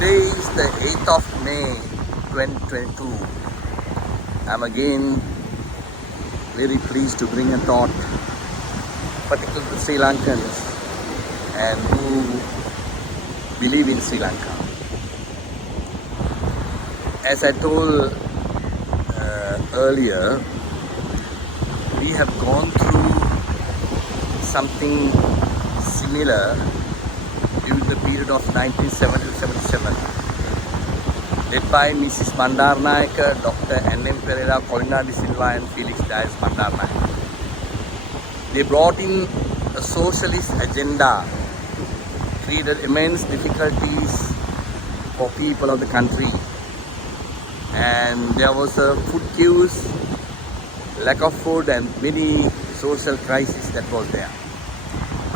Today is the 8th of May 2022. I'm again very pleased to bring a thought, particularly to Sri Lankans and who believe in Sri Lanka. As I told earlier, we have gone through something similar during the period of 1970-77, led by Mrs. Bandaranaike, Dr. N.M. Pereira, Colina de Silva and Felix Dias Bandaranaike. They brought in a socialist agenda, created immense difficulties for people of the country, and there was a food queues, lack of food and many social crises that was there.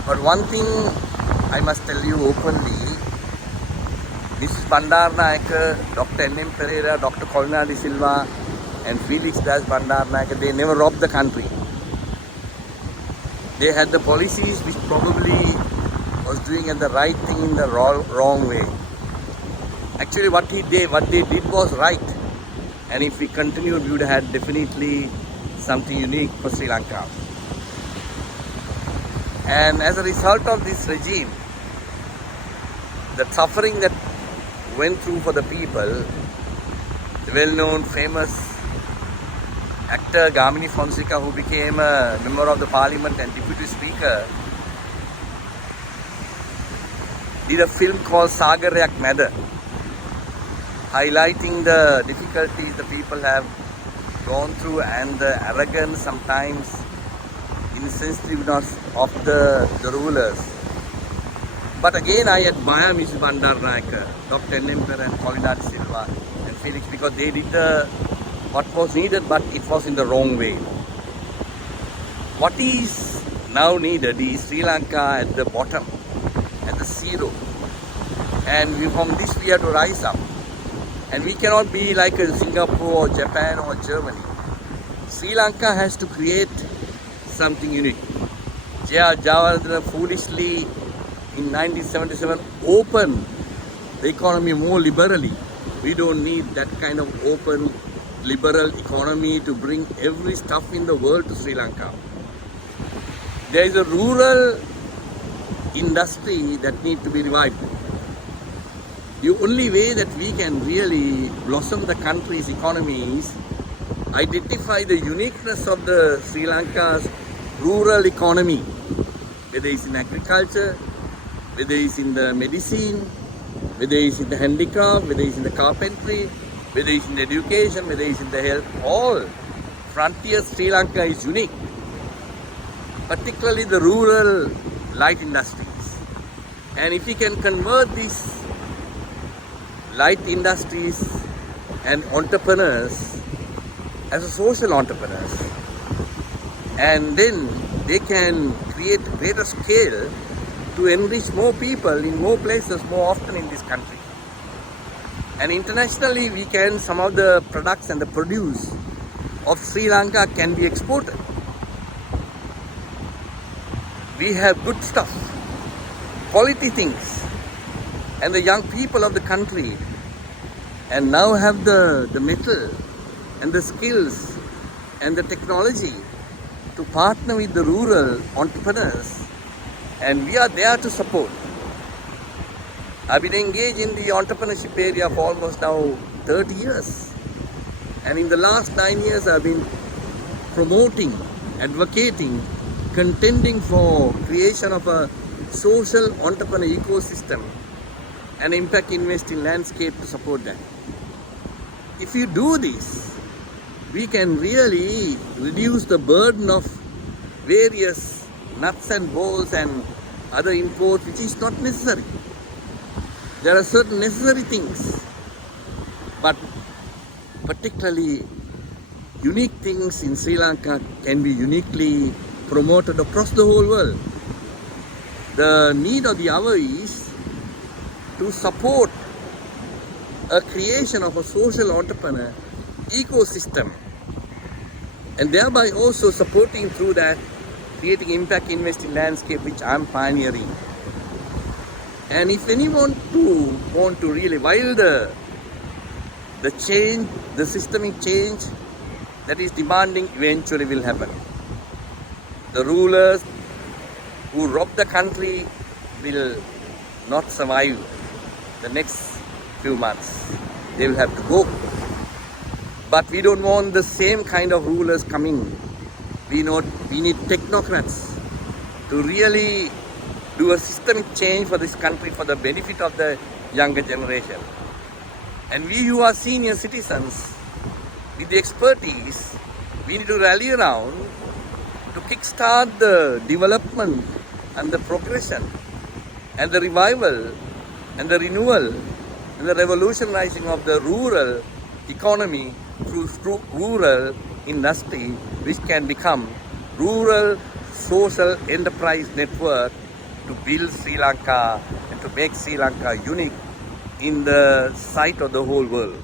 But one thing I must tell you openly, Mrs. Bandaranaike, Dr. N.M. Pereira, Dr. Colina de Silva and Felix Dias Bandaranaike, they never robbed the country. They had the policies which probably was doing the right thing in the wrong way. Actually what they did was right, and if we continued we would have had definitely something unique for Sri Lanka. And as a result of this regime, the suffering that went through for the people, the well-known famous actor Gamini Fonseca, who became a member of the parliament and deputy speaker, did a film called Garayak, highlighting the difficulties the people have gone through and the arrogance, sometimes insensitiveness of the rulers. But again, I admire Mrs. Bandaranaike, Dr. N.M. Pereira and Colina de Silva and Felix, because they did what was needed, but it was in the wrong way. What is now needed is Sri Lanka at the bottom, at the zero. And from this we have to rise up. And we cannot be like Singapore or Japan or Germany. Sri Lanka has to create something unique. Jawahardlal foolishly in 1977 opened the economy more liberally. We don't need that kind of open liberal economy to bring every stuff in the world to Sri Lanka. There is a rural industry that needs to be revived. The only way that we can really blossom the country's economy is identify the uniqueness of the Sri Lanka's rural economy, whether it's in agriculture, whether it's in the medicine, whether it's in the handicraft, whether it's in the carpentry, whether it's in the education, whether it's in the health. All frontier Sri Lanka is unique, particularly the rural light industries. And if we can convert these light industries and entrepreneurs as a social entrepreneurs, and then they can create greater scale to enrich more people in more places more often in this country. And internationally we can, some of the products and the produce of Sri Lanka can be exported. We have good stuff, quality things, and the young people of the country and now have the metal and the skills and the technology to partner with the rural entrepreneurs, and we are there to support. I've been engaged in the entrepreneurship area for almost now 30 years, and in the last 9 years I've been promoting, advocating, contending for creation of a social entrepreneur ecosystem and impact investing landscape to support that. If you do this, we can really reduce the burden of various nuts and bolts and other imports, which is not necessary. There are certain necessary things, but particularly unique things in Sri Lanka can be uniquely promoted across the whole world. The need of the hour is to support a creation of a social entrepreneur ecosystem, and thereby also supporting through that creating impact investing landscape which I'm pioneering. And if anyone want to really, while the change, the systemic change that is demanding eventually will happen. The rulers who rob the country will not survive the next few months. They will have to go. But we don't want the same kind of rulers coming. We need technocrats to really do a systemic change for this country for the benefit of the younger generation. And we who are senior citizens with the expertise, we need to rally around to kickstart the development and the progression and the revival and the renewal and the revolutionizing of the rural economy through rural industry, which can become rural social enterprise network to build Sri Lanka and to make Sri Lanka unique in the sight of the whole world.